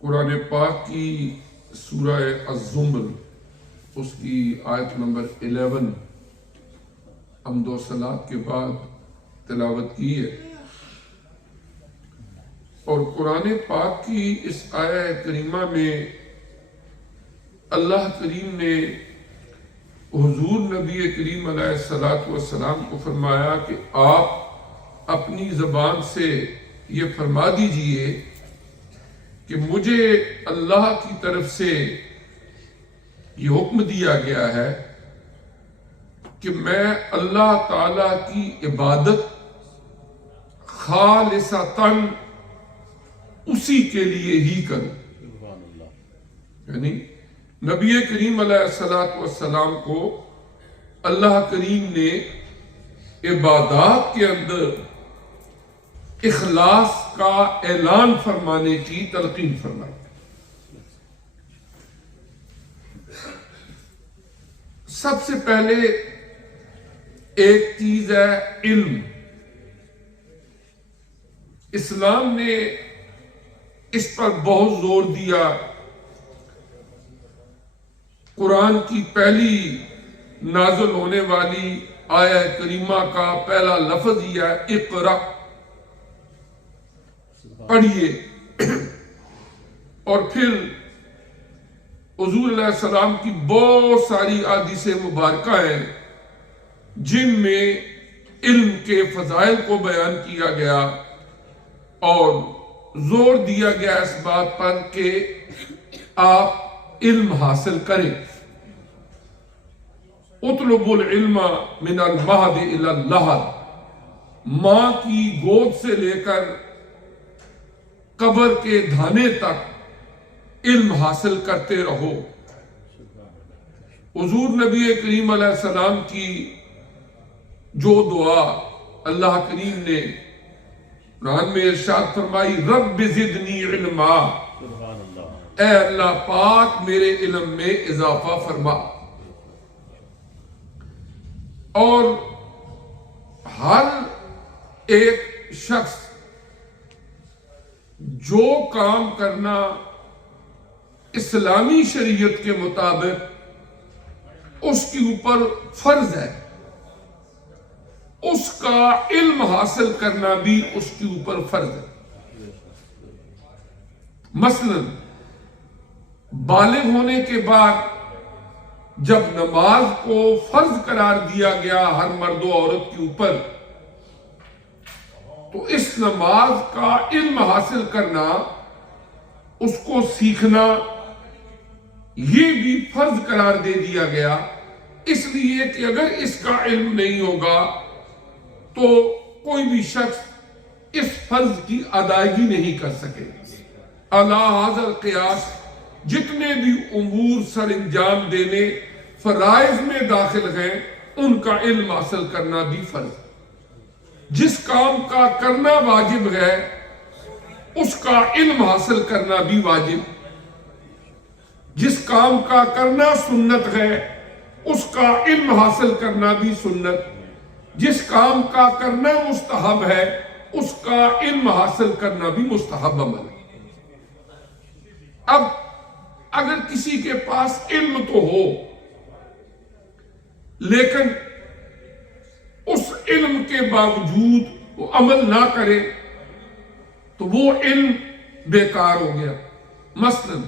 قرآن پاک کی سورہ الزمر اس کی آیت نمبر 11 حمد و صلات کے بعد تلاوت کی ہے، اور قرآن پاک کی اس آیہ کریمہ میں اللہ کریم نے حضور نبی کریم علیہ السلام کو فرمایا کہ آپ اپنی زبان سے یہ فرما دیجئے کہ مجھے اللہ کی طرف سے یہ حکم دیا گیا ہے کہ میں اللہ تعالی کی عبادت خالصتاً اسی کے لیے ہی کروں۔ یعنی نبی کریم علیہ السلام کو اللہ کریم نے عبادات کے اندر اخلاص کا اعلان فرمانے کی تلقین فرمائی۔ سب سے پہلے ایک چیز ہے علم۔ اسلام نے اس پر بہت زور دیا۔ قرآن کی پہلی نازل ہونے والی آیہ کریمہ کا پہلا لفظ یہ ہے اقرأ، پڑھیے۔ اور پھر حضور علیہ السلام کی بہت ساری احادیث مبارکہ ہیں جن میں علم کے فضائل کو بیان کیا گیا اور زور دیا گیا اس بات پر کہ آپ علم حاصل کریں۔ اطلبوا العلم من المہد الی اللحد، ماں کی گود سے لے کر قبر کے دھانے تک علم حاصل کرتے رہو۔ حضور نبی کریم علیہ السلام کی جو دعا اللہ کریم نے قرآن میں ارشاد فرمائی، رب زدنی علما، اے اللہ پاک میرے علم میں اضافہ فرما۔ اور ہر ایک شخص جو کام کرنا اسلامی شریعت کے مطابق اس کے اوپر فرض ہے، اس کا علم حاصل کرنا بھی اس کے اوپر فرض ہے۔ مثلا بالغ ہونے کے بعد جب نماز کو فرض قرار دیا گیا ہر مرد و عورت کے اوپر، تو اس نماز کا علم حاصل کرنا، اس کو سیکھنا، یہ بھی فرض قرار دے دیا گیا، اس لیے کہ اگر اس کا علم نہیں ہوگا تو کوئی بھی شخص اس فرض کی ادائیگی نہیں کر سکے۔ علی ھذا القیاس جتنے بھی امور سر انجام دینے فرائض میں داخل ہیں ان کا علم حاصل کرنا بھی فرض ہے۔ جس کام کا کرنا واجب ہے اس کا علم حاصل کرنا بھی واجب، جس کام کا کرنا سنت ہے اس کا علم حاصل کرنا بھی سنت، جس کام کا کرنا مستحب ہے اس کا علم حاصل کرنا بھی مستحب عمل ہے۔ اب اگر کسی کے پاس علم تو ہو لیکن اس علم کے باوجود وہ عمل نہ کرے تو وہ علم بیکار ہو گیا۔ مثلا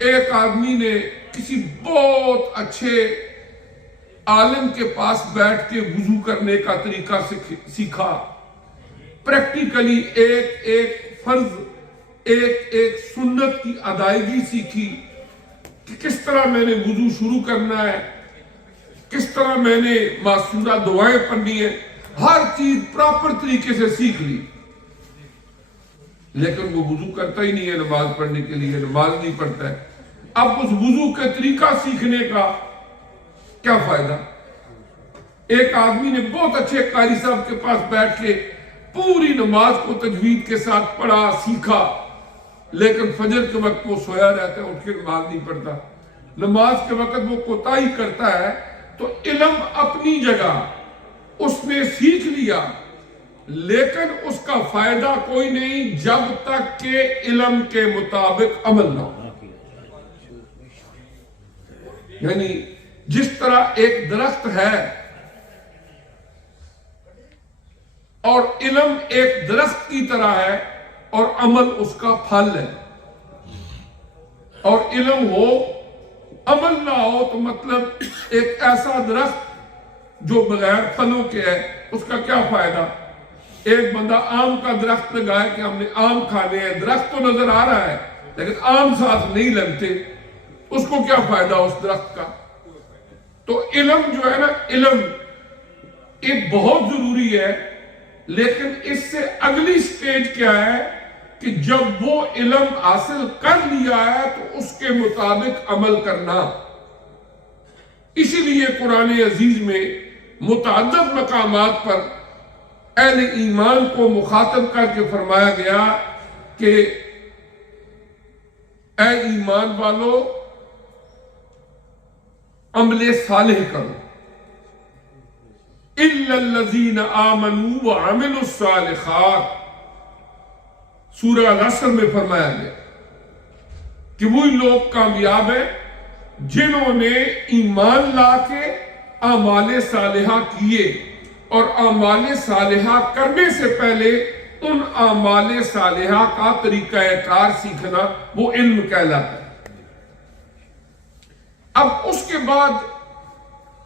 ایک آدمی نے کسی بہت اچھے عالم کے پاس بیٹھ کے وضو کرنے کا طریقہ سیکھا، پریکٹیکلی ایک ایک فرض، ایک ایک سنت کی ادائیگی سیکھی کہ کس طرح میں نے وضو شروع کرنا ہے، کس طرح میں نے معصورہ دعائیں پڑھنی ہے، ہر چیز پراپر طریقے سے سیکھ لی، لیکن وہ وضو کرتا ہی نہیں ہے نماز پڑھنے کے لیے، نماز نہیں پڑھتا ہے۔ اب اس وضو کا طریقہ سیکھنے کا کیا فائدہ؟ ایک آدمی نے بہت اچھے قاری صاحب کے پاس بیٹھ کے پوری نماز کو تجوید کے ساتھ پڑھا، سیکھا، لیکن فجر کے وقت وہ سویا رہتا ہے، اٹھ کے نماز نہیں پڑھتا، نماز کے وقت وہ کوتاہی کرتا ہے، تو علم اپنی جگہ اس نے سیکھ لیا، لیکن اس کا فائدہ کوئی نہیں جب تک کہ علم کے مطابق عمل نہ ہو. یعنی جس طرح ایک درخت ہے اور علم ایک درخت کی طرح ہے اور عمل اس کا پھل ہے، اور علم ہو عمل نہ ہو تو مطلب ایک ایسا درخت جو بغیر پھلوں کے ہے، اس کا کیا فائدہ؟ ایک بندہ آم کا درخت لگائے کہ ہم نے آم کھانے ہیں، درخت تو نظر آ رہا ہے لیکن آم ساتھ نہیں لگتے، اس کو کیا فائدہ اس درخت کا؟ تو علم جو ہے نا، علم یہ بہت ضروری ہے، لیکن اس سے اگلی سٹیج کیا ہے کہ جب وہ علم حاصل کر لیا ہے تو اس کے مطابق عمل کرنا. اسی لیے قرآن عزیز میں متعدد مقامات پر اہل ایمان کو مخاطب کر کے فرمایا گیا کہ اے ایمان والو عمل صالح کرو. اِلَّا الَّذِينَ آمَنُوا وَعَمِلُوا الصَّالِحَاتِ، سورہ العصر میں فرمایا گیا کہ وہی لوگ کامیاب ہیں جنہوں نے ایمان لا کے اعمال صالحہ کیے، اور اعمال صالحہ کرنے سے پہلے ان اعمال صالحہ کا طریقہ کار سیکھنا وہ علم کہلاتا ہے. اب اس کے بعد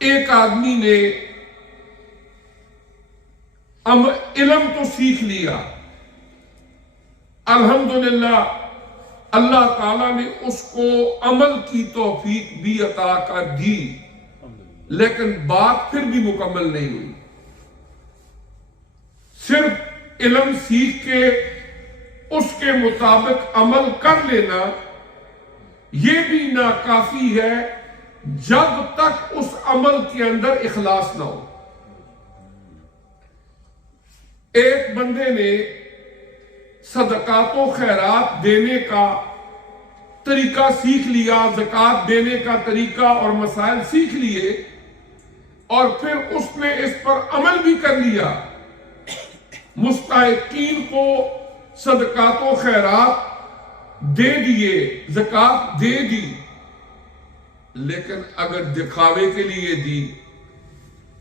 ایک آدمی نے علم تو سیکھ لیا، الحمدللہ اللہ تعالیٰ نے اس کو عمل کی توفیق بھی عطا کر دی، لیکن بات پھر بھی مکمل نہیں ہوئی. صرف علم سیکھ کے اس کے مطابق عمل کر لینا یہ بھی ناکافی ہے جب تک اس عمل کے اندر اخلاص نہ ہو. ایک بندے نے صدقات و خیرات دینے کا طریقہ سیکھ لیا، زکوٰۃ دینے کا طریقہ اور مسائل سیکھ لیے، اور پھر اس نے اس پر عمل بھی کر لیا، مستحقین کو صدقات و خیرات دے دیے، زکوٰۃ دے دی، لیکن اگر دکھاوے کے لیے دی،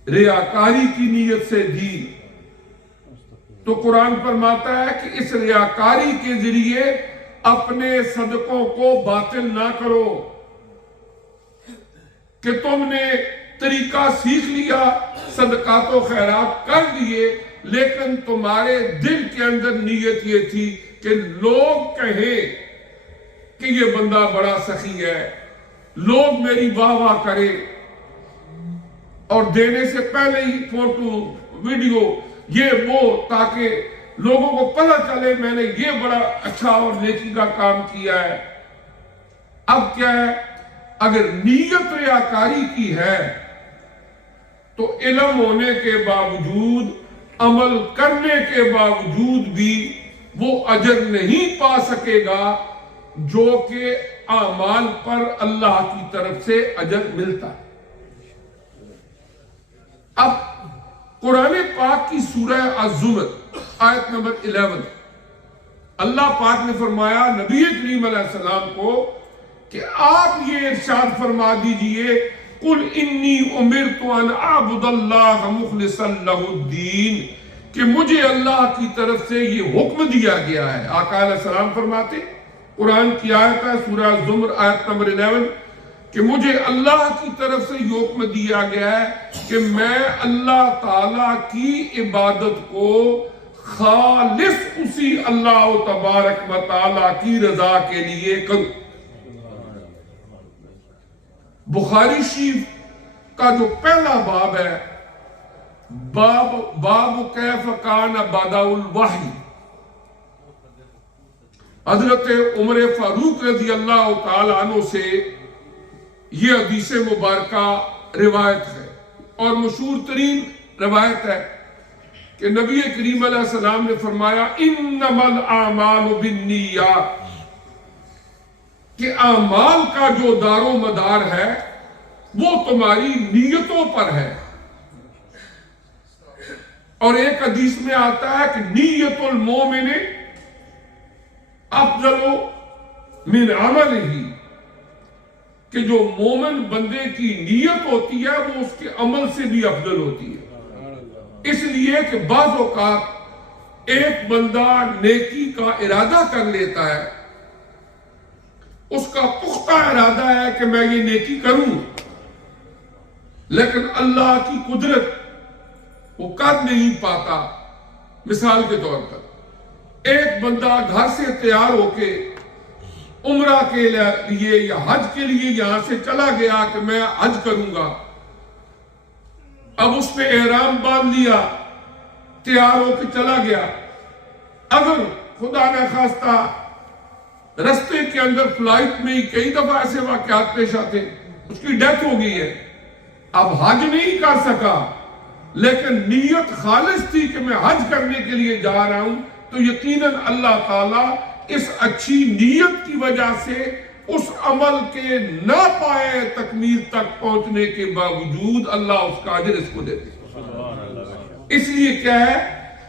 ریاکاری کی نیت سے دی، تو قرآن فرماتا ہے کہ اس ریاکاری کے ذریعے اپنے صدقوں کو باطل نہ کرو. کہ تم نے طریقہ سیکھ لیا، صدقات و خیرات کر دیے، لیکن تمہارے دل کے اندر نیت یہ تھی کہ لوگ کہیں کہ یہ بندہ بڑا سخی ہے، لوگ میری واہ واہ کرے، اور دینے سے پہلے ہی فوٹو ویڈیو یہ وہ، تاکہ لوگوں کو پتہ چلے میں نے یہ بڑا اچھا اور نیکی کا کام کیا ہے. اب کیا ہے، اگر نیت ریاکاری کی ہے تو علم ہونے کے باوجود، عمل کرنے کے باوجود بھی وہ اجر نہیں پا سکے گا جو کہ اعمال پر اللہ کی طرف سے اجر ملتا ہے. اب قرآن پاک کی سورہ الزمر آیت نمبر 11، اللہ پاک نے فرمایا نبی کریم علیہ السلام کو کہ آپ یہ ارشاد فرما دیجئے، قُلْ إِنِّي أُمِرْتُ أَنْ أَعْبُدَ اللَّهَ مُخْلِصًا لَهُ الدِّينَ، کہ مجھے اللہ کی طرف سے یہ حکم دیا گیا ہے. آقا علیہ السلام فرماتے، قرآن کی آیت ہے سورہ الزمر آیت نمبر 11، کہ مجھے اللہ کی طرف سے یہ حکم دیا گیا ہے کہ میں اللہ تعالیٰ کی عبادت کو خالص اسی اللہ تبارک و تعالیٰ کی رضا کے لیے کروں. بخاری شریف کا جو پہلا باب ہے، باب کیف کان بدء الوحی، حضرت عمر فاروق رضی اللہ تعالی عنہ سے یہ حدیث مبارکہ روایت ہے، اور مشہور ترین روایت ہے کہ نبی کریم علیہ السلام نے فرمایا انما الاعمال بالنیات، کہ اعمال کا جو دار و مدار ہے وہ تمہاری نیتوں پر ہے. اور ایک حدیث میں آتا ہے کہ نیت المومن افضل من عملہ، کہ جو مومن بندے کی نیت ہوتی ہے وہ اس کے عمل سے بھی افضل ہوتی ہے۔ اس لیے کہ بعض اوقات ایک بندہ نیکی کا ارادہ کر لیتا ہے، اس کا پختہ ارادہ ہے کہ میں یہ نیکی کروں، لیکن اللہ کی قدرت وہ کر نہیں پاتا۔ مثال کے طور پر ایک بندہ گھر سے تیار ہو کے عمرہ کے لیے یا حج کے لیے یہاں سے چلا گیا کہ میں حج کروں گا، اب اس نے احرام باندھ لیا، تیار ہو کے چلا گیا، اگر خدا نہ خواستہ رستے کے اندر فلائٹ میں کئی دفعہ ایسے واقعات پیش آتے، اس کی ڈیتھ ہو گئی ہے، اب حج نہیں کر سکا، لیکن نیت خالص تھی کہ میں حج کرنے کے لیے جا رہا ہوں، تو یقیناً اللہ تعالیٰ اس اچھی نیت کی وجہ سے اس عمل کے نہ پائے تکمیل تک پہنچنے کے باوجود اللہ اس کا اجر اس کو دیتے۔ اس لیے کیا ہے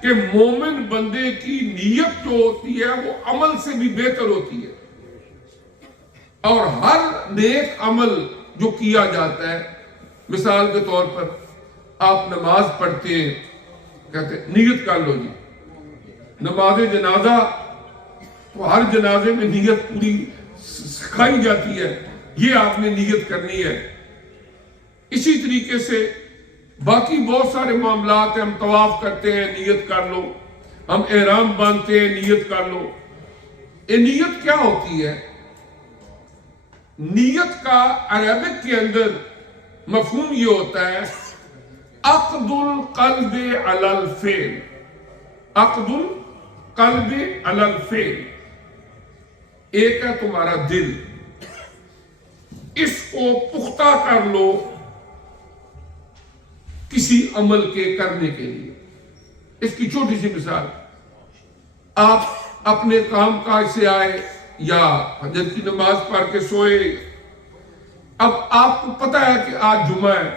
کہ مومن بندے کی نیت جو ہوتی ہے وہ عمل سے بھی بہتر ہوتی ہے، اور ہر نیک عمل جو کیا جاتا ہے، مثال کے طور پر آپ نماز پڑھتے ہیں، کہتے ہیں نیت کر لو جی، نماز جنازہ تو ہر جنازے میں نیت پوری سکھائی جاتی ہے، یہ آپ نے نیت کرنی ہے۔ اسی طریقے سے باقی بہت سارے معاملات ہیں، ہم طواف کرتے ہیں نیت کر لو، ہم احرام باندھتے ہیں نیت کر لو۔ یہ نیت کیا ہوتی ہے؟ نیت کا عربک کے اندر مفہوم یہ ہوتا ہے عقد القلب علی الفعل، عقد القلب علی الفعل۔ ایک ہے تمہارا دل، اس کو پختہ کر لو کسی عمل کے کرنے کے لیے۔ اس کی چھوٹی سی مثال، آپ اپنے کام کاج سے آئے یا فجر کی نماز پڑھ کے سوئے، اب آپ کو پتا ہے کہ آج جمعہ ہے،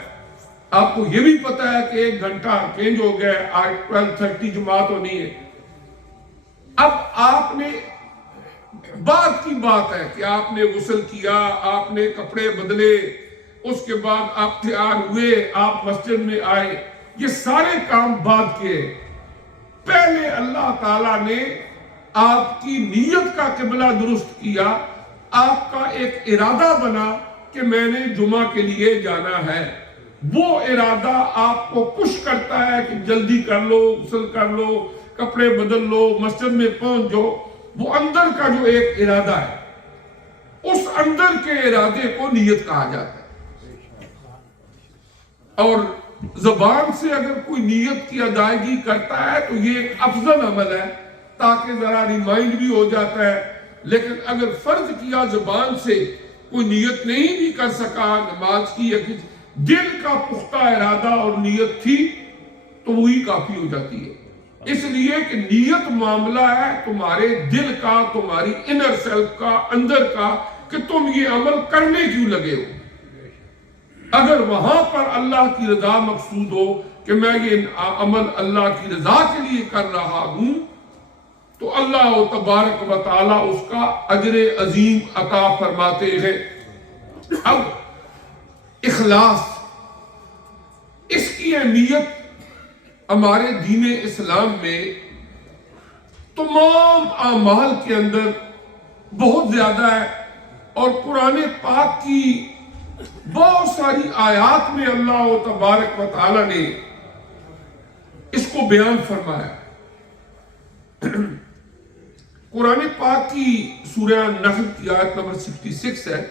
آپ کو یہ بھی پتا ہے کہ 1 گھنٹہ چینج ہو گیا ہے، آج 12:30 جماعت ہونی ہے۔ اب آپ نے بعد کی بات ہے کہ آپ نے غسل کیا، آپ نے کپڑے بدلے، اس کے بعد آپ تیار ہوئے، آپ مسجد میں آئے، یہ سارے کام بعد کے۔ پہلے اللہ تعالیٰ نے آپ کی نیت کا قبلہ درست کیا، آپ کا ایک ارادہ بنا کہ میں نے جمعہ کے لیے جانا ہے، وہ ارادہ آپ کو پش کرتا ہے کہ جلدی کر لو، غسل کر لو، کپڑے بدل لو، مسجد میں پہنچ جاؤ۔ وہ اندر کا جو ایک ارادہ ہے، اس اندر کے ارادے کو نیت کہا جاتا ہے۔ اور زبان سے اگر کوئی نیت کی ادائیگی کرتا ہے تو یہ ایک افضل عمل ہے، تاکہ ذرا ریمائنڈ بھی ہو جاتا ہے۔ لیکن اگر فرض کیا زبان سے کوئی نیت نہیں بھی کر سکا نماز کی، یا دل کا پختہ ارادہ اور نیت تھی، تو وہی کافی ہو جاتی ہے۔ اس لیے کہ نیت معاملہ ہے تمہارے دل کا، تمہاری انر سیلف کا، اندر کا، کہ تم یہ عمل کرنے کیوں لگے ہو۔ اگر وہاں پر اللہ کی رضا مقصود ہو کہ میں یہ عمل اللہ کی رضا کے لیے کر رہا ہوں، تو اللہ تبارک و تعالی اس کا اجر عظیم عطا فرماتے ہیں۔ اب اخلاص، اس کی اہمیت ہمارے دین اسلام میں تمام اعمال کے اندر بہت زیادہ ہے، اور قرآن پاک کی بہت ساری آیات میں اللہ تبارک و تعالی نے اس کو بیان فرمایا۔ قرآن پاک کی سورہ نحل کی آیت نمبر 66 ہے،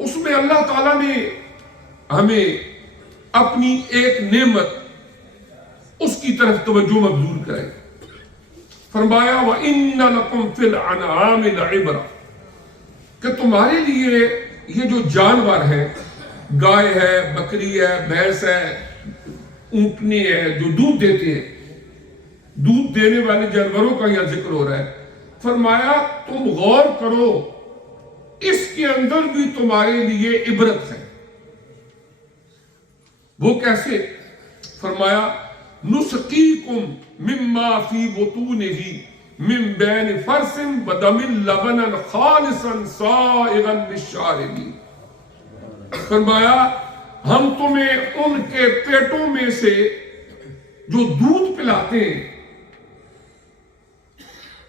اس میں اللہ تعالیٰ نے ہمیں اپنی ایک نعمت اس کی طرف توجہ مبذول کرے۔ فرمایا وَإِنَّ لَكُمْ فِي الْأَنْعَامِ لَعِبْرَةً، کہ تمہارے لیے یہ جو جانور ہے، گائے ہے، بکری ہے، بھینس ہے، اونٹنی ہے، جو دودھ دیتے ہیں، دودھ دینے والے جانوروں کا یہاں ذکر ہو رہا ہے، فرمایا تم غور کرو، اس کے اندر بھی تمہارے لیے عبرت ہے۔ وہ کیسے؟ فرمایا نسقیکم مما فی بطونہ من بین فرث ودم لبنا خالصا سائغا للشاربین، فرمایا ہم تمہیں ان کے پیٹوں میں سے جو دودھ پلاتے ہیں،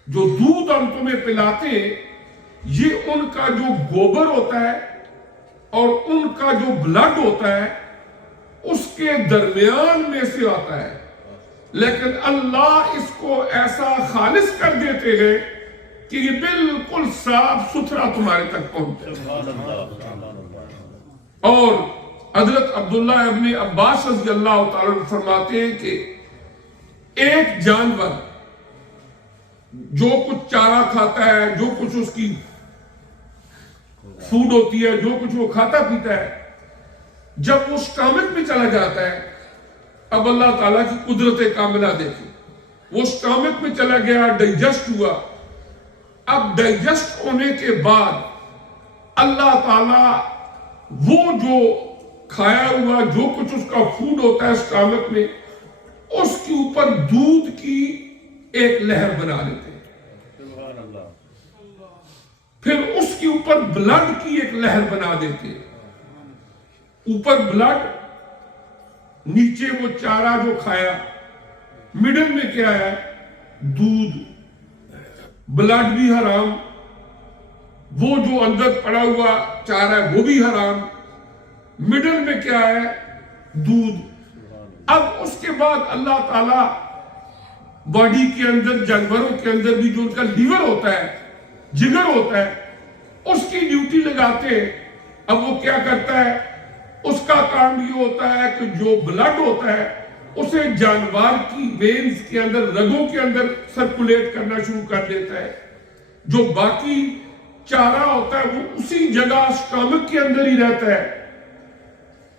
جو دودھ ہم تمہیں پلاتے ہیں، یہ ان کا جو گوبر ہوتا ہے اور ان کا جو بلڈ ہوتا ہے اس کے درمیان میں سے آتا ہے، لیکن اللہ اس کو ایسا خالص کر دیتے ہیں کہ یہ بالکل صاف ستھرا تمہارے تک پہنچتا ہے۔ اور حضرت عبداللہ ابن عباس رضی اللہ تعالیٰ عنہ فرماتے ہیں کہ ایک جانور جو کچھ چارہ کھاتا ہے، جو کچھ اس کی فوڈ ہوتی ہے، جو کچھ وہ کھاتا پیتا ہے، جب وہ اسٹامک میں چلا جاتا ہے، اب اللہ تعالیٰ کی قدرت کاملہ دیکھیں، وہ اسٹامک میں چلا گیا، ڈائجسٹ ہوا، اب ڈائجسٹ ہونے کے بعد اللہ تعالیٰ وہ جو کھایا ہوا جو کچھ اس کا فوڈ ہوتا ہے اسٹامک میں، اس کے اوپر دودھ کی ایک لہر بنا لیتے ہیں، پھر اس کے اوپر بلڈ کی ایک لہر بنا دیتے ہیں، اوپر بلڈ، نیچے وہ چارہ جو کھایا، مڈل میں کیا ہے؟ دودھ، بلڈ بھی حرام، وہ جو اندر پڑا ہوا چارہ ہے وہ بھی حرام، مڈل میں کیا ہے؟ دودھ۔ اب اس کے بعد اللہ تعالیٰ باڈی کے اندر، جانوروں کے اندر بھی جو ان کا لیور ہوتا ہے، جگر ہوتا ہے، اس کی ڈیوٹی لگاتے ہیں۔ اب وہ کیا کرتا ہے؟ اس کا کام یہ ہوتا ہے کہ جو بلڈ ہوتا ہے اسے جانور کی وینز کے اندر، رگوں کے اندر سرکولیٹ کرنا شروع کر دیتا ہے، جو باقی چارہ ہوتا ہے وہ اسی جگہ اسٹامک کے اندر ہی رہتا ہے،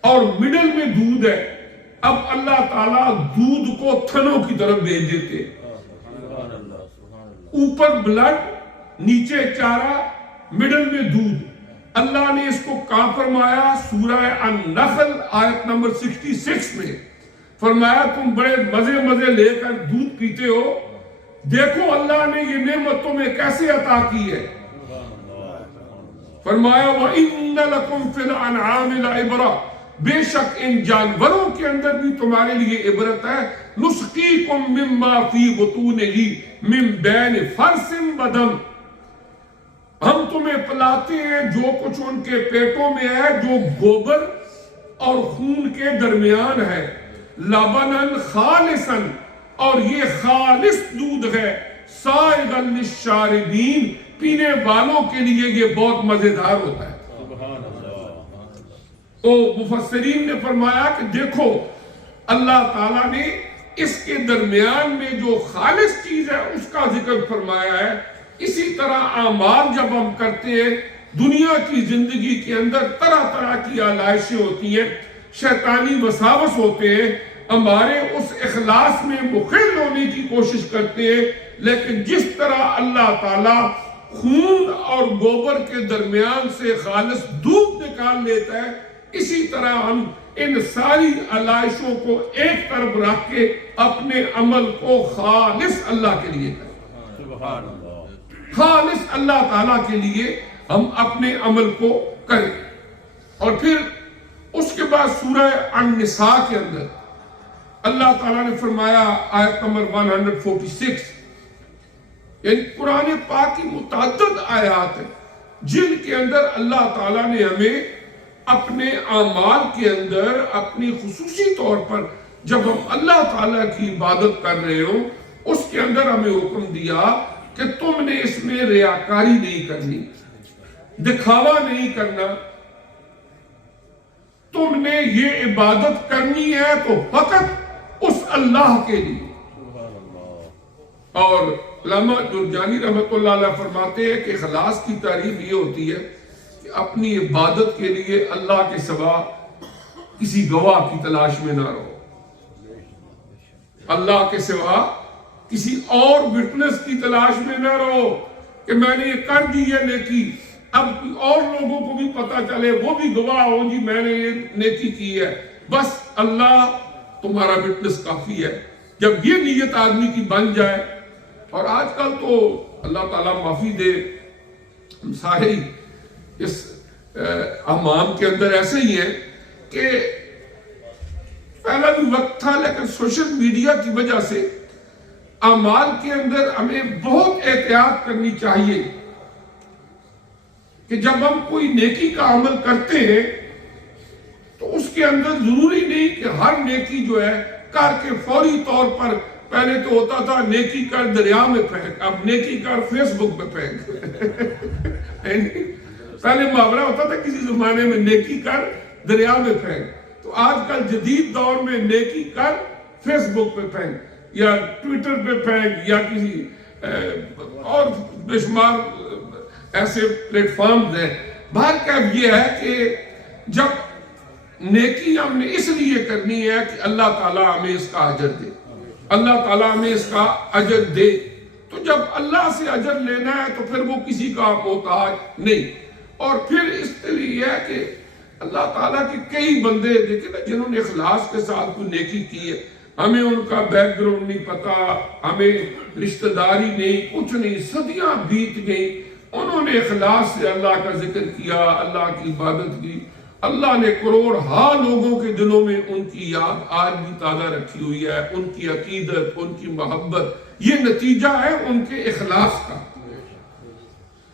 اور مڈل میں دودھ ہے۔ اب اللہ تعالیٰ دودھ کو تھنوں کی طرف بھیج دیتے، اوپر بلڈ، نیچے چارہ، مڈل میں دودھ۔ اللہ نے اس کو کہاں فرمایا؟ سورہ النحل آیت نمبر 66 میں فرمایا تم بڑے مزے لے کر دودھ پیتے ہو، دیکھو اللہ نے یہ نعمت تمہیں کیسے عطا کی ہے۔ فرمایا وَإِنَّ لَكُمْ فِي الْأَنْعَامِ لَعِبْرَةً، بے شک ان جانوروں کے اندر بھی تمہارے لیے عبرت ہے۔ نُسْقِيكُم مِّمَّا فِي بُطُونِهِ مِن بَيْنِ فَرْثٍ وَدَمٍ، ہم تمہیں پلاتے ہیں جو کچھ ان کے پیٹوں میں ہے، جو گوبر اور خون کے درمیان ہے، لبناً خالصاً، اور یہ خالص دودھ ہے، سائغاً للشاربین، پینے والوں کے لیے یہ بہت مزیدار ہوتا ہے۔ تو مفسرین نے فرمایا کہ دیکھو اللہ تعالیٰ نے اس کے درمیان میں جو خالص چیز ہے اس کا ذکر فرمایا ہے۔ اسی طرح اعمال جب ہم کرتے ہیں، دنیا کی زندگی کے اندر طرح طرح کی آلائشیں ہوتی ہیں، شیطانی وساوس ہوتے ہیں، ہمارے اس اخلاص میں مخل ہونے کی کوشش کرتے ہیں، لیکن جس طرح اللہ تعالیٰ خون اور گوبر کے درمیان سے خالص دودھ نکال لیتا ہے، اسی طرح ہم ان ساری علائشوں کو ایک طرف رکھ کے اپنے عمل کو خالص اللہ کے لیے کریں، خالص اللہ تعالیٰ کے لیے ہم اپنے عمل کو کریں۔ اور پھر اس کے بعد سورہ النساء کے اندر اللہ تعالیٰ نے فرمایا آیت نمبر 146، یعنی قرآن پاک کی متعدد آیات ہیں جن کے اندر اللہ تعالیٰ نے ہمیں اپنے اعمال کے اندر اپنی خصوصی طور پر جب ہم اللہ تعالیٰ کی عبادت کر رہے ہوں اس کے اندر ہمیں حکم دیا کہ تم نے اس میں ریاکاری نہیں کرنی، دکھاوا نہیں کرنا، تم نے یہ عبادت کرنی ہے تو فقط اس اللہ کے لیے۔ اور علامہ جرجانی رحمۃ اللہ علیہ فرماتے ہیں کہ اخلاص کی تعریف یہ ہوتی ہے کہ اپنی عبادت کے لیے اللہ کے سوا کسی گواہ کی تلاش میں نہ رہو، اللہ کے سوا کسی اور وٹنس کی تلاش میں نہ رہو کہ میں نے یہ کر دی ہے نیکی، اب اور لوگوں کو بھی پتا چلے، وہ بھی گواہ ہوں جی میں نے یہ نیکی کی ہے۔ بس اللہ تمہارا وٹنس کافی ہے. جب یہ نیت آدمی کی بن جائے, اور آج کل تو اللہ تعالیٰ معافی دے, ہم سارے اس احمام کے اندر ایسے ہی ہیں کہ پہلا بھی وقت تھا, لیکن سوشل میڈیا کی وجہ سے اعمال کے اندر ہمیں بہت احتیاط کرنی چاہیے کہ جب ہم کوئی نیکی کا عمل کرتے ہیں تو اس کے اندر ضروری نہیں کہ ہر نیکی جو ہے کر کے فوری طور پر, پہلے تو ہوتا تھا نیکی کر دریا میں پھینک, اب نیکی کر فیس بک پہ پھینک. پہلے محاورہ ہوتا تھا کسی زمانے میں نیکی کر دریا میں پھینک, تو آج کل جدید دور میں نیکی کر فیس بک پہ پھینک یا ٹویٹر پہ پھینک یا کسی اور بے شمار ایسے پلیٹ فارمز ہیں. بہرکیف یہ ہے کہ جب نیکی ہم نے اس لیے کرنی ہے کہ اللہ تعالیٰ ہمیں اس کا اجر دے, اللہ تعالیٰ ہمیں اس کا اجر دے, تو جب اللہ سے اجر لینا ہے تو پھر وہ کسی کا محتاج نہیں. اور پھر اس لیے یہ ہے کہ اللہ تعالیٰ کے کئی بندے دیکھیں نا جنہوں نے اخلاص کے ساتھ کوئی نیکی کی ہے, ہمیں ان کا بیک گراؤنڈ نہیں پتا, ہمیں رشتہ داری نہیں, کچھ نہیں, صدیاں بیت گئیں, انہوں نے اخلاص سے اللہ کا ذکر کیا, اللہ کی عبادت کی, اللہ نے کروڑ ہا لوگوں کے دلوں میں ان کی یاد آج بھی تازہ رکھی ہوئی ہے, ان کی عقیدت, ان کی محبت, یہ نتیجہ ہے ان کے اخلاص کا.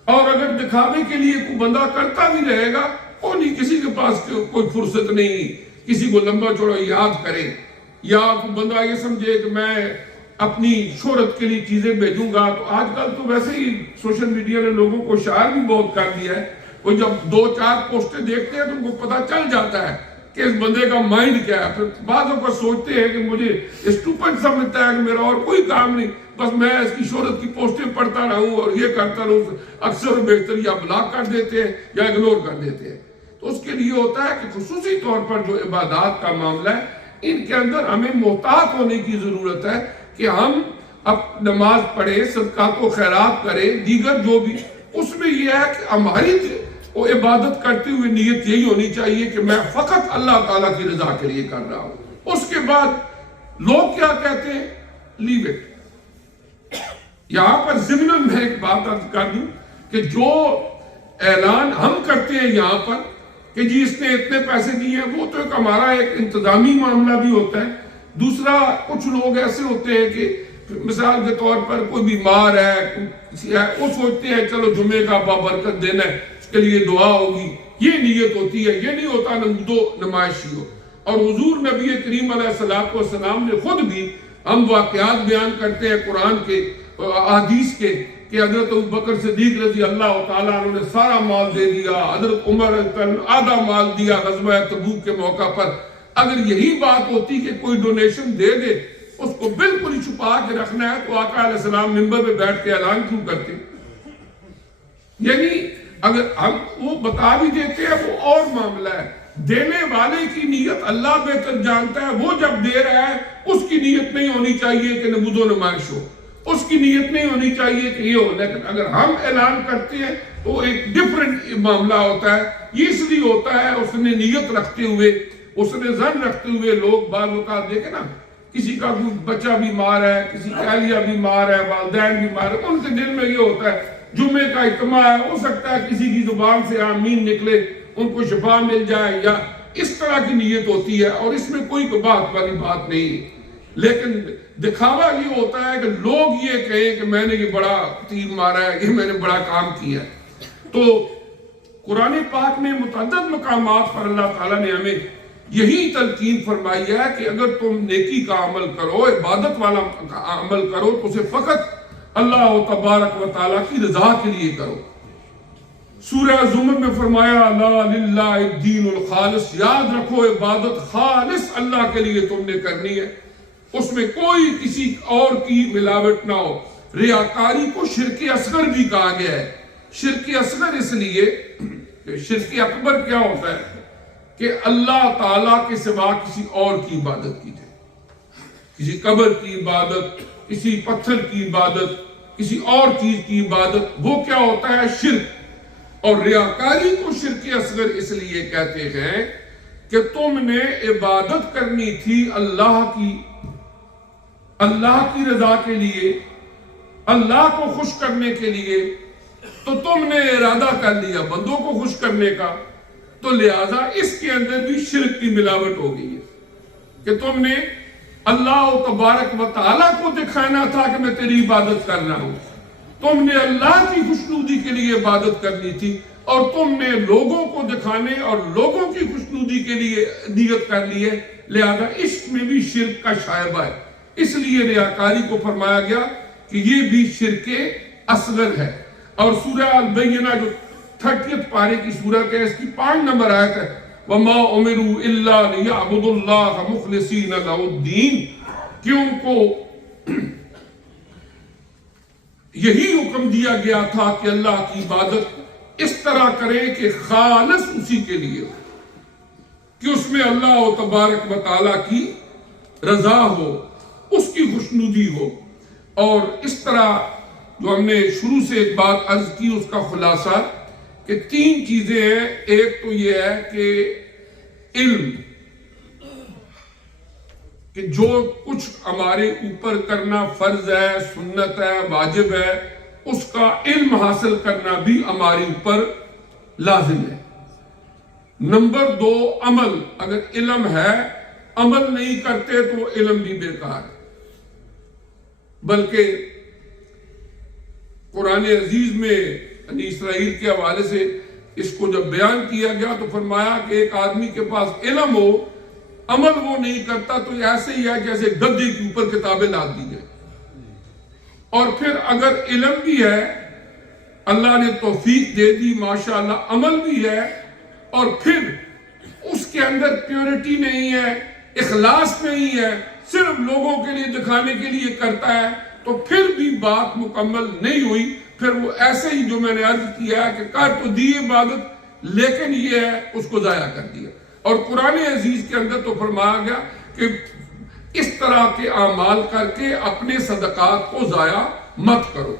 اور اگر دکھاوے کے لیے کوئی بندہ کرتا بھی رہے گا, کوئی نہیں, کسی کے پاس کوئی فرصت نہیں کسی کو لمبا چوڑا یاد کرے, یا کوئی بندہ یہ سمجھے کہ میں اپنی شہرت کے لیے چیزیں بھیجوں گا. تو آج کل تو ویسے ہی سوشل میڈیا نے لوگوں کو شعار بھی بہت کر دیا ہے, وہ جب 2-4 پوسٹیں دیکھتے ہیں تو ان کو پتہ چل جاتا ہے کہ اس بندے کا مائنڈ کیا ہے. پھر بعضوں کو سوچتے ہیں کہ مجھے اسٹوپڈ سمجھتا ہے کہ میرا اور کوئی کام نہیں, بس میں اس کی شہرت کی پوسٹیں پڑھتا رہوں اور یہ کرتا رہوں. اکثر بہتر یا بلاک کر دیتے ہیں یا اگنور کر دیتے ہیں. تو اس کے لیے ہوتا ہے کہ خصوصی طور پر جو عبادات کا معاملہ ہے, ان کے اندر ہمیں محتاط ہونے کی ضرورت ہے کہ ہم اب نماز پڑھیں, صدقات و خیرات کریں, دیگر جو بھی, اس میں یہ ہے کہ ہماری وہ عبادت کرتے ہوئے نیت یہی ہونی چاہیے کہ میں فقط اللہ تعالیٰ کی رضا کے لیے کر رہا ہوں. اس کے بعد لوگ کیا کہتے ہیں, لیو اٹ. یہاں پر ضمن میں ایک بات عرض کر دوں کہ جو اعلان ہم کرتے ہیں یہاں پر کہ جی اس نے اتنے پیسے دیے ہیں, وہ تو ایک ہمارا ایک انتظامی معاملہ بھی ہوتا ہے. دوسرا, کچھ لوگ ایسے ہوتے ہیں کہ مثال کے طور پر کوئی بیمار ہے, وہ سوچتے ہیں چلو جمعے کا بابرکت دینا ہے, اس کے لیے دعا ہوگی, یہ نیت ہوتی ہے. یہ نہیں ہوتا نمود و نمائشی ہو. اور حضور نبی کریم علیہ السلام نے خود بھی, ہم واقعات بیان کرتے ہیں قرآن کے, احادیث کے, کہ حضرت ابوبکر صدیق رضی اللہ تعالیٰ عنہ نے سارا مال دے دیا, حضرت عمر آدھا مال دیا غزوہ تبوک کے موقع پر. اگر یہی بات ہوتی کہ کوئی ڈونیشن دے دے, اس کو بالکل ہی چھپا کے رکھنا ہے, تو آقا علیہ السلام منبر پہ بیٹھ کے اعلان کیوں کرتے؟ یعنی اگر ہم وہ بتا بھی دیتے ہیں وہ اور معاملہ ہے, دینے والے کی نیت اللہ بہتر جانتا ہے. وہ جب دے رہا ہے اس کی نیت نہیں ہونی چاہیے کہ نمود و نمائش ہو, اس کی نیت نہیں ہونی چاہیے کہ یہ ہو. لیکن اگر ہم اعلان کرتے ہیں تو ایک ڈیفرنٹ معاملہ ہوتا ہے. یہ اس لیے ہوتا ہے اس نے نیت رکھتے ہوئے, اس نے ظن رکھتے ہوئے. لوگ بعض اوقات دیکھیں نا, کسی کا کوئی بچہ بیمار ہے, کسی کا اہلیہ بیمار ہے, والدین بیمار ہے, ان کے دل میں یہ ہوتا ہے جمعے کا اجتماع ہے, ہو سکتا ہے کسی کی زبان سے آمین نکلے, ان کو شفا مل جائے, یا اس طرح کی نیت ہوتی ہے. اور اس میں کوئی بات والی بات نہیں ہے. لیکن دکھاوا یہ ہوتا ہے کہ لوگ یہ کہیں کہ میں نے یہ بڑا تیر مارا ہے, یہ میں نے بڑا کام کیا ہے. تو قرآن پاک میں متعدد مقامات پر اللہ تعالیٰ نے ہمیں یہی تلقین فرمائی ہے کہ اگر تم نیکی کا عمل کرو, عبادت والا عمل کرو, تو اسے فقط اللہ تبارک و تعالیٰ کی رضا کے لیے کرو. سورہ زمر میں فرمایا لا للہ الدین الخالص, یاد رکھو عبادت خالص اللہ کے لیے تم نے کرنی ہے, اس میں کوئی کسی اور کی ملاوٹ نہ ہو. ریاکاری کو شرک اصغر بھی کہا گیا ہے. شرک اصغر اس لیے کہ شرک اکبر کیا ہوتا ہے کہ اللہ تعالیٰ کے سوا کسی اور کی عبادت کی جائے, کسی قبر کی عبادت, کسی پتھر کی عبادت, کسی اور چیز کی عبادت, وہ کیا ہوتا ہے شرک. اور ریاکاری کو شرک اصغر اس لیے کہتے ہیں کہ تم نے عبادت کرنی تھی اللہ کی رضا کے لیے، اللہ کو خوش کرنے کے لیے، تو تم نے ارادہ کر لیا بندوں کو خوش کرنے کا، تو لہذا اس کے اندر بھی شرک کی ملاوٹ ہو گئی ہے کہ تم نے اللہ تبارک و تعالیٰ کو دکھانا تھا کہ میں تیری عبادت کر رہا ہوں، تم نے اللہ کی خوشنودی کے لیے عبادت کرنی تھی، اور تم نے لوگوں کو دکھانے اور لوگوں کی خوشنودی کے لیے نیت کر لی ہے، لہذا عشق میں بھی شرک کا شائبہ ہے۔ اس لیے ریاکاری کو فرمایا گیا کہ یہ بھی شرک اصغر ہے۔ اور سورہ البینہ جو 30 پارے کی سورت ہے، اس کی 5 نمبر آیت ہے، وَمَا أُمِرُوا إِلَّا لِيَعْبُدُوا اللَّهَ مُخْلِصِينَ لَهُ الدِّينَ، کہ ان کو یہی حکم دیا گیا تھا کہ اللہ کی عبادت اس طرح کریں کہ خالص اسی کے لیے ہو، کہ اس میں اللہ تبارک و تعالیٰ کی رضا ہو، اس کی خوشنودی ہو۔ اور اس طرح جو ہم نے شروع سے ایک بات عرض کی، اس کا خلاصہ کہ 3 چیزیں ہیں۔ ایک تو یہ ہے کہ علم، کہ جو کچھ ہمارے اوپر کرنا فرض ہے، سنت ہے، واجب ہے، اس کا علم حاصل کرنا بھی ہمارے اوپر لازم ہے۔ نمبر 2 عمل، اگر علم ہے عمل نہیں کرتے تو علم بھی بیکار ہے۔ بلکہ قرآن عزیز میں بنی اسرائیل کے حوالے سے اس کو جب بیان کیا گیا تو فرمایا کہ ایک آدمی کے پاس علم ہو، عمل وہ نہیں کرتا، تو ایسے ہی ہے جیسے گدھے کے اوپر کتابیں لاد دی جائیں۔ اور پھر اگر علم بھی ہے، اللہ نے توفیق دے دی ماشاءاللہ، عمل بھی ہے، اور پھر اس کے اندر پیورٹی نہیں ہے، اخلاص نہیں ہے، صرف لوگوں کے لیے دکھانے کے لیے کرتا ہے، تو پھر بھی بات مکمل نہیں ہوئی۔ پھر وہ ایسے ہی جو میں نے عرض کیا ہے کہ کر تو دی عبادت، لیکن یہ ہے اس کو ضائع کر دیا۔ اور قرآن عزیز کے اندر تو فرمایا گیا کہ اس طرح کے اعمال کر کے اپنے صدقات کو ضائع مت کرو۔